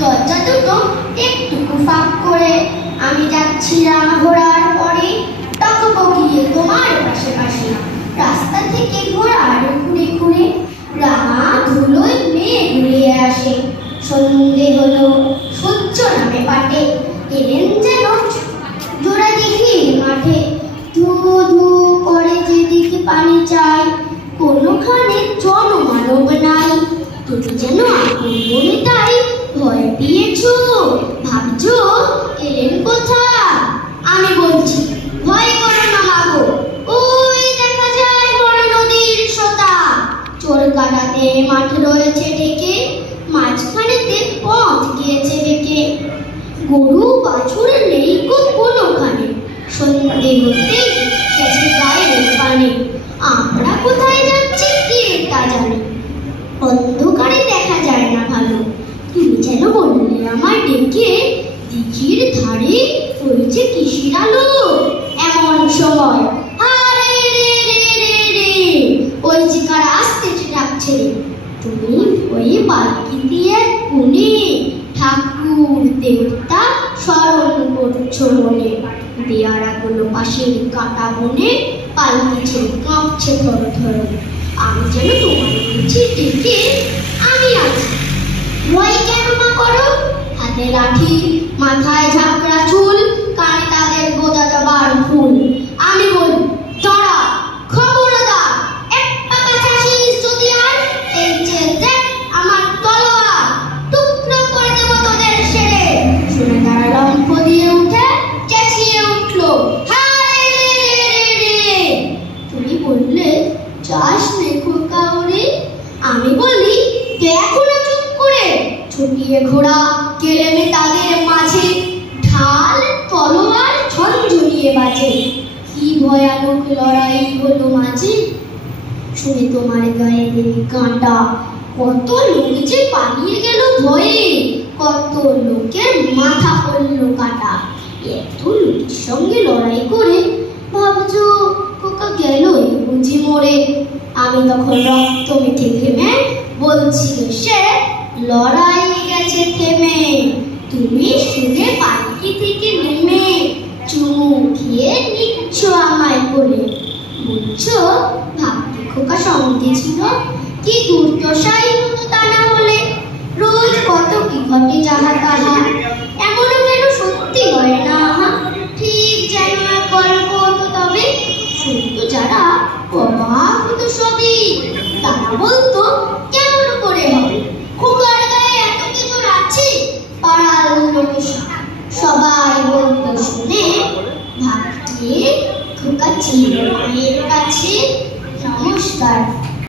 দরজা দুটো একটুকু ফাঁক করে আমি যাচ্ছি রাঙাঘোড়ার পরে, তাকাবো গিয়ে তোমার পাশে পাশে। রাস্তা থেকে ঘোড়ার ঘুরে ঘুরে রাঙা ধুলোয় মেয়ে ঘুরিয়ে আসে। সন্ধে হলো, সূর্য নামে পাটে, এলেন যেন জোড়া দেখি মাঠে। ধু ধু করে যেদিকে পানি চাই, কোনোখানে জনমানব নাই। তুমি যেন আপন মনে তাই ভয় পেয়েছো, ভাবছো এলেন কোথা। আমি বলছি ভয় করো না মাগো, ওই দেখা যায় বড় নদীর সোতা। চোর কাটাতে মাঠ রয়েছে ডেকে, মাঝখানেতে পথ গিয়েছে বেঁকে। গরু বাছুর নেই কোনোখানে, সন্ধে হতেই গেছে গায়ের পানে। আমরা কোথায় যাচ্ছি কে তা জানে, অন্ধকারে দেখা যায় না ভালো। তুমি যেন বললে আমার ডেকে, দিঘির ধারে রয়েছে কিসের আলো। এমন সময় আরে রে রে রে রে, ওই যে কারা আসতে ডাকছে। তুমি ওই পালকি দিয়ে কোণে ঠাকুর দেবতা স্মরণ করছো মনে। দেয়ারা গুলো পাশের কাটা বনে পালকি ছেড়ে কাঁপছে ধর ধর। আমি যেন তোমার কাছে ডেকে, আমি আছি ভয় কেন মা করো। হাতে লাঠি, মাথায় ঝাঁকড়া চুল, কানে তাদের গোদা জবার ফুল। আমি বলি দাঁড়া, খবরদার, একটা কাছাসিস যদি আর, এই যে দেখ আমার তলোয়ার, টুকরো করে দেব তোদের সেরে। শুনে তারা লম্ফ দিয়ে উঠে চেঁচিয়ে উঠলো, হায় রে রে রে। তুমি বললে চাস দেখো কাউরে। আমি বলি দেখো না চুপ করে। ছুটিয়ে ঘোড়া কেলেমে তাদের মাঝে, ঢাল তলোয়ার ঝনঝনিয়ে বাজে। কি ভয়ানক লড়াই হলো মাঝে, শুনে তোমার গায়ে দেবে কাঁটা। কত লোক যে পালিয়ে গেল ভয়ে, কত লোকের মাথা পড়লো কাটা। এত লোকের সঙ্গে লড়াই করে ভাবছো খোকা গেল বুঝি মরে। আমি তখন রক্ত মেখে ঘেমে বলছি সে লড়াই গেছে থেমে। তুমি শুনে পালকি থেকে নেমে চুমু খেয়ে নিচ্ছ আমায় বলে। বুঝছো ভাবতে খোকা সঙ্গে ছিল, কি দুর্দশাই হতো তা না হলে। রোজ কত কি ঘটে যাহা তাহা, এমনও যেন সত্যি হয় না। ঠিক যেন এক গল্প হতো, তবে শুনতো যারা অবাক হতো সবই। তারা বলতো কেমন করে হবে, খোকার গায়ে এত কিছু আছে। পাড়ার লোক সবাই বলতো শুনে, ভাবতে খোকা ছিল মায়ের কাছে। নমস্কার।